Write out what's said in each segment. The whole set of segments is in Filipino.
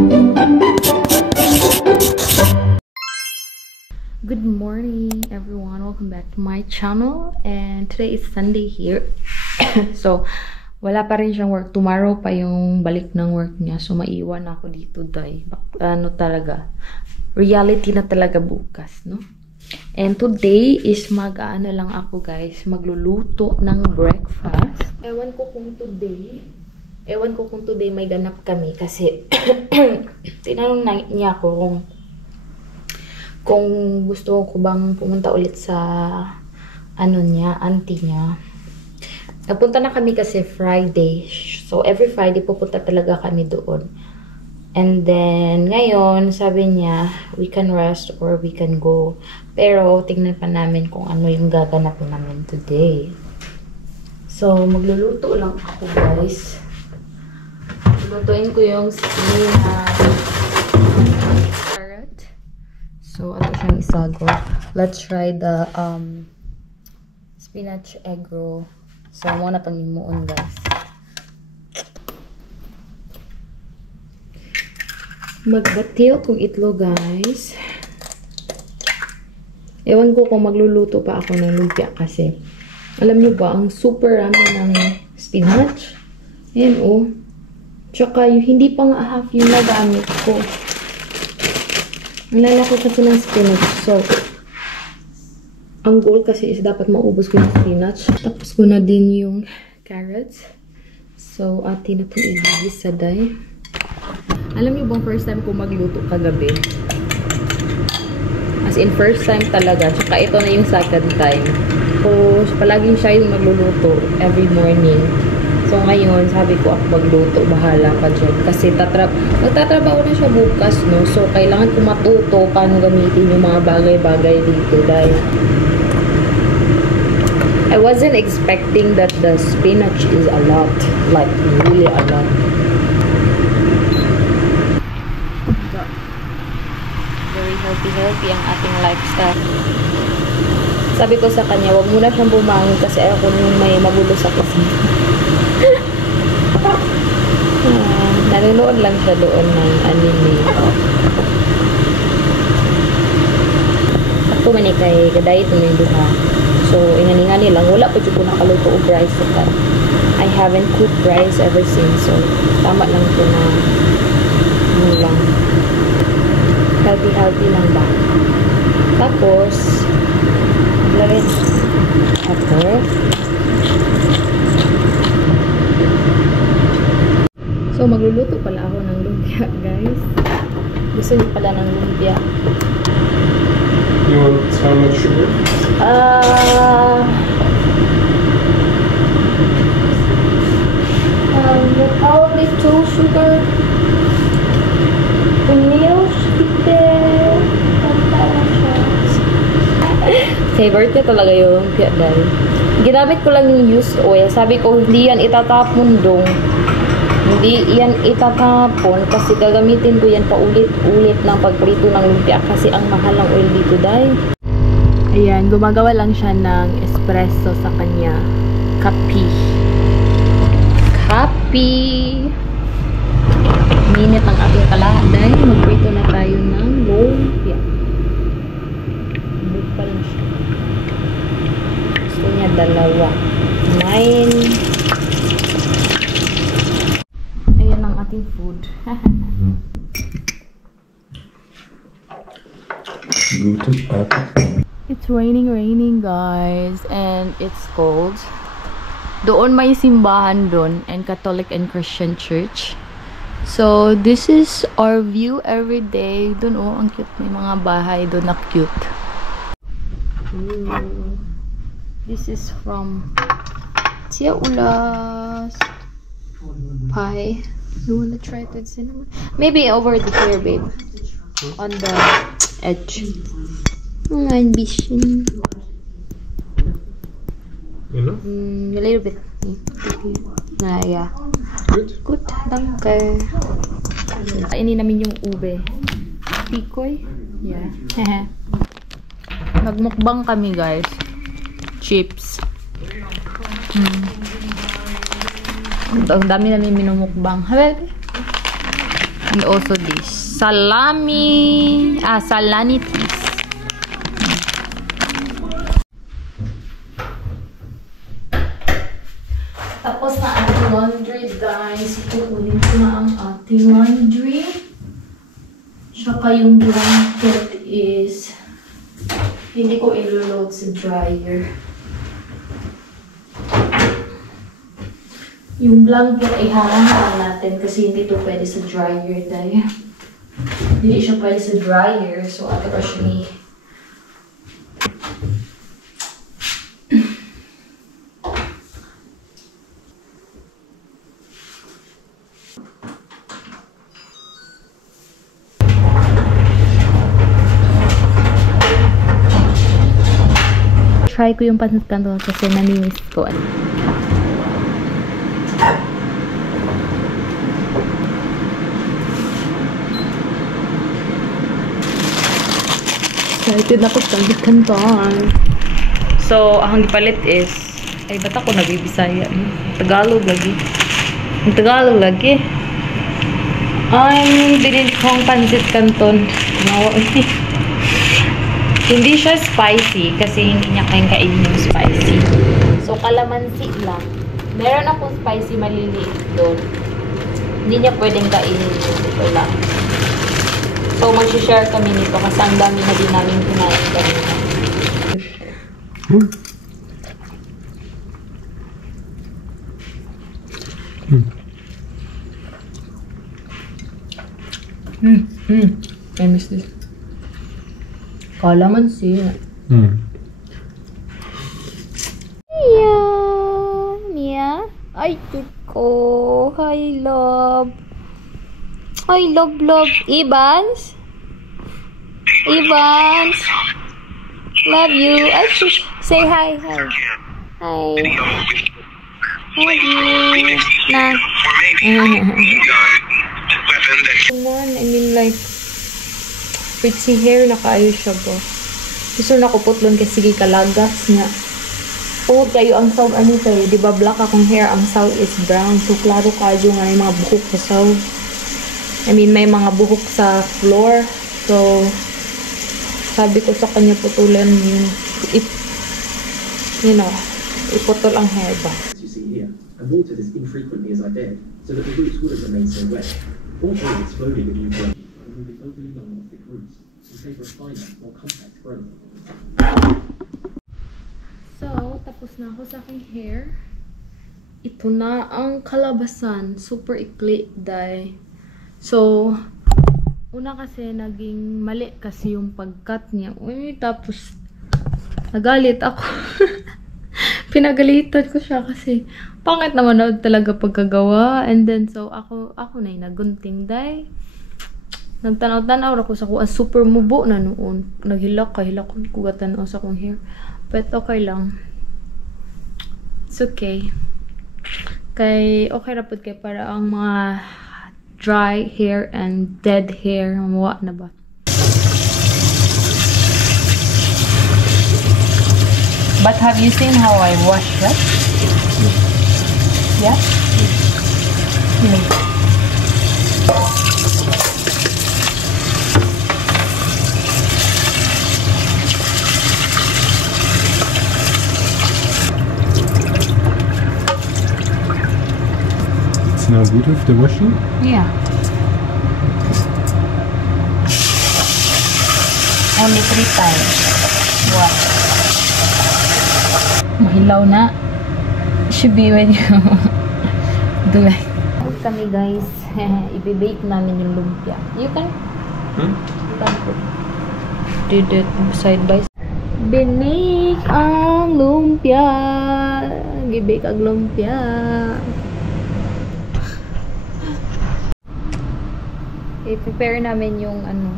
Good morning everyone, welcome back to my channel, and today is Sunday here. So wala pa rin siyang work, tomorrow pa yung balik ng work niya, so maiwan ako dito day. Ano talaga, reality na talaga bukas, no? And today is mag-ano lang ako guys, magluluto ng breakfast. Ewan ko kung today may ganap kami kasi tinanong niya ako kung gusto ko bang pumunta ulit sa ano niya, auntie niya. Napunta na kami kasi Friday. So every Friday pupunta talaga kami doon. And then ngayon sabi niya we can rest or we can go. Pero tingnan pa namin kung ano yung gaganapin namin today. So magluluto lang ako guys. Lutuin ko yung carrot. So, ato siyang isago. Let's try the spinach egg roll. So, muna pang imuon, guys. Magbatil kong itlog, guys. Ewan ko kung magluluto pa ako ng lumpia kasi alam niyo ba, ang super rami ng spinach. Ayan, oh. Tsaka, hindi pa nga half yung nagamit ko. Ang lalaki kasi ng spinach. So, ang goal kasi is dapat maubos ko yung spinach. Tapos ko na din yung carrots. So, atin na itong i-gisa day. Alam niyo bang first time ko magluto kagabi? As in, first time talaga. Tsaka ito na yung second time. So, palaging siya yung magluluto every morning. So, ngayon, sabi ko ako magluto, bahala ka dyan. Kasi magtatrabaho na siya bukas, no? So, kailangan ko matuto paano gamitin yung mga bagay-bagay dito. Dahil I wasn't expecting that the spinach is a lot. Like, really a lot. Very healthy ang ating lifestyle. Sabi ko sa kanya, wag muna siyang bumangon kasi ako nung may magulo sa kusina. Nanonood lang siya doon ng anime. Ako man kay gaday ito yung duha. So, ingani-ngani lang. Wala pa dyan ko nakaluto o rice. I haven't cooked rice ever since. So, tama lang ito na ano lang. Healthy lang ba? Tapos, lagay pepper. So, magluluto pala ako ng lumpia, guys. Gusto niyo pala ng lumpia. You want how much sugar? Probably 2 sugar. Favorite ko talaga yung lumpia, dahil ginamit ko lang yung used oil. Sabi ko, hindi yan itatapon dong. Hindi yan itatapon kasi gagamitin ko yan paulit-ulit ng pagprito ng lumpia kasi ang mahal ng oil dito dahil. Ayan, gumagawa lang siya ng espresso sa kanya. Kapi. Minit ang ating kalahat dahil magprito na tayo ng lumpia. Hindi pa lang siya. Gusto niya 2. 9. Food. It's raining guys, and it's cold. Doon may simbahan doon, and Catholic and Christian church. So this is our view every day. Doon ang cute, may mga bahay doon na cute. This is from Tia Ula's pie. You wanna try it with cinnamon? Maybe over here, babe. On the edge. Ambition. You know? A little bit. Yeah. Good. Danke. Kainin namin yung ube. Pikoy? Yeah. Nagmukbang kami, guys. Chips. Ang dami namin minumukbang. Habel. And also this. Salami. Salanitis. Tapos na ating laundry, guys. Kukunin ko na ang ating laundry. Tsaka yung blanket is hindi ko ilo-load sa dryer. Yung blanket ay hahangaan natin kasi hindi to pwede sa dryer dahil hindi siya pwede sa dryer. So, ato pa siya ni try ko yung pancit canton kasi namimiss ko. Excited ako sa pancit canton. So, ang gipalit is ay ba't ako nabibisaya? Tagalog lagi. Ang Tagalog lagi. Ang binili kong pancit canton. Hindi siya spicy kasi hindi niya kayang kainin yung spicy. So, kalamansi lang. Meron akong spicy maliliit doon. Hindi niya pwedeng kainin yung ito lang. So, mag-share kami nito kasi ang dami na din namin kinain kanina. I miss this. Kalamansi. Mia. Ay, ko. Hi, love. Hi, love. Evans. Love you. Ay, say hi. Hi. Love you. Na. I mean, like, pretty hair, nakaayos siya po. Gusto na ko putlon kasi sige kalagas niya. Pungod kayo ang saw, ano kayo, di ba black akong hair, ang saw is brown. So, klaro kayo nga may mga buhok sa saw. I mean, may mga buhok sa floor. So, sabi ko sa kanya putulan yung, iputol ang hair ba. As you see here, and watered as infrequently as I dared, so that the roots wouldn't remain so wet. All three exploded with new growth, removing overly long and thick roots in favor of finer, more compact growth. So, tapos na ako sa aking hair. Ito na ang kalabasan. Super ikli, day. So, una kasi naging mali kasi yung pag-cut niya. Uy, tapos nagalit ako. Pinagalitan ko siya kasi pangit naman na talaga pagkagawa. And then, so, ako na yung nagunting, day. Nagtanaw-tanaw ako sa kuha. Super mubo na noon. Naghilak ko kugatan sa akong hair. But okay lang. It's okay. Kay okay rapod kay para ang mga dry hair and dead hair mawa na ba. But have you seen how I wash that? Yeah? Now good with the washing? Yeah. Only 3 times. Wow. Mahilaw na. Should be when you do like. Kami guys, i-bake namin yung lumpia. You can did it side by side. Binake ang lumpia. Gibake ang lumpia. I-prepare namin yung ano,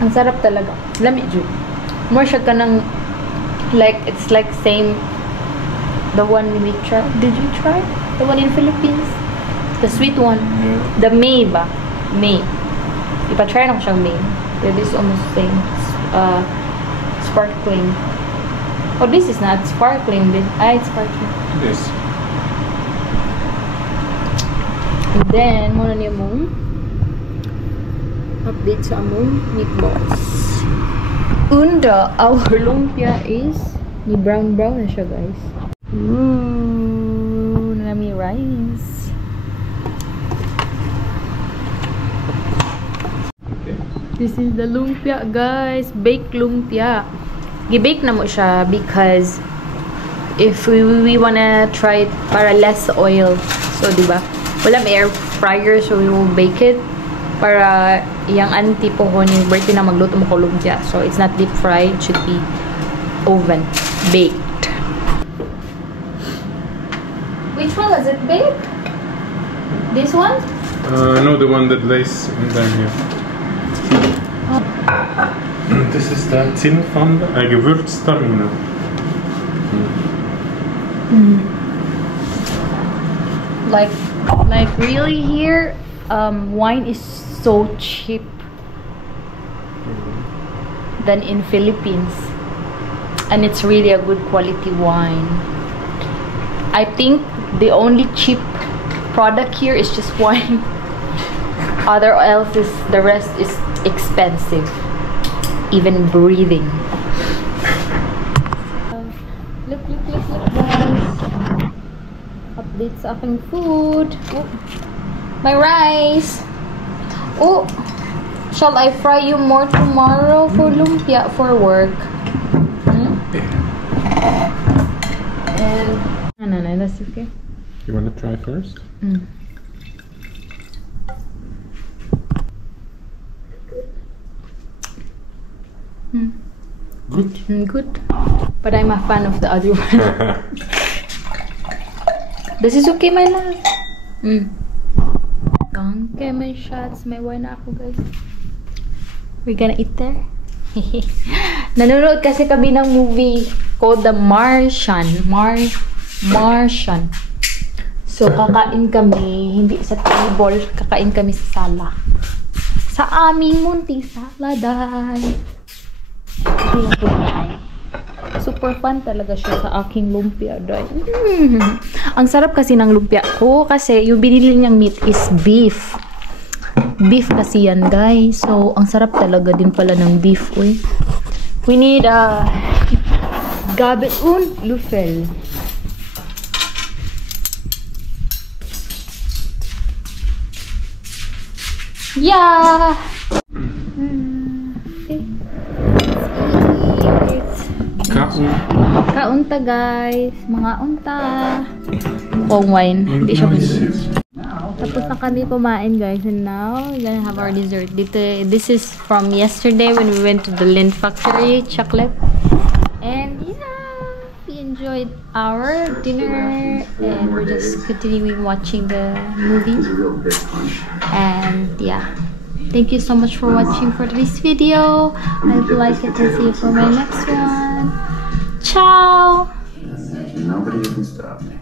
ang sarap talaga. Lami, Jude. More siya ka ng, like, it's like same, the one we try. Did you try? The one in Philippines? The sweet one. The May ba? May. Ipa-try na ko siyang May. But this is almost same. Sparkling. Oh, this is not sparkling. It's sparkling. Yes. And then, muna niya mong update sa among meatballs. Unda, our lumpia is ni brown na siya, guys. Ooh, nami rice. This is the lumpia, guys. Baked lumpia. Gibake na mo siya because if we wanna try it para less oil. So, diba? Walang air fryer, so we will bake it para yung auntie po ko ni birthday na magluto mo ko lumpia. So, it's not deep fried. It should be oven baked. Which one was it baked? This one? No, the one that lays in down here. This is the Zinnpfanne, Gewürztraminer. Like really here, wine is so cheap than in Philippines, and it's really a good quality wine. I think the only cheap product here is just wine. The rest is expensive. Even breathing. Look guys. Update sa aking food. Oh, my rice. Oh, shall I fry you more tomorrow for lumpia for work? And no, that's okay. You want to try first? Good. Good. But I'm a fan of the other one. This is okay, my love. Okay, my shots. May wine na ako, guys. We're gonna eat there. Nanonood kasi kami ng movie called The Martian. Martian. So, kakain kami. Hindi sa table. Kakain kami sa sala. Sa aming munting sala, dahil. Super fun talaga siya sa aking lumpia, dahil. Ang sarap kasi ng lumpia ko kasi yung binili niyang meat is beef. Beef kasi yan, guys. So, ang sarap talaga din pala ng beef, uy. We need gabi und Löffel. Yeah! Kaunta, guys. Mga unta. Pong wine. Hindi siya tapos na kami kumain, guys. And now, we're gonna have our dessert. This is from yesterday when we went to the Lindt Factory chocolate. And yeah, we enjoyed our dinner. And we're just continuing watching the movie. And yeah. Thank you so much for watching for this video. I hope you like it and see you for my next one. Ciao! Nobody can stop me.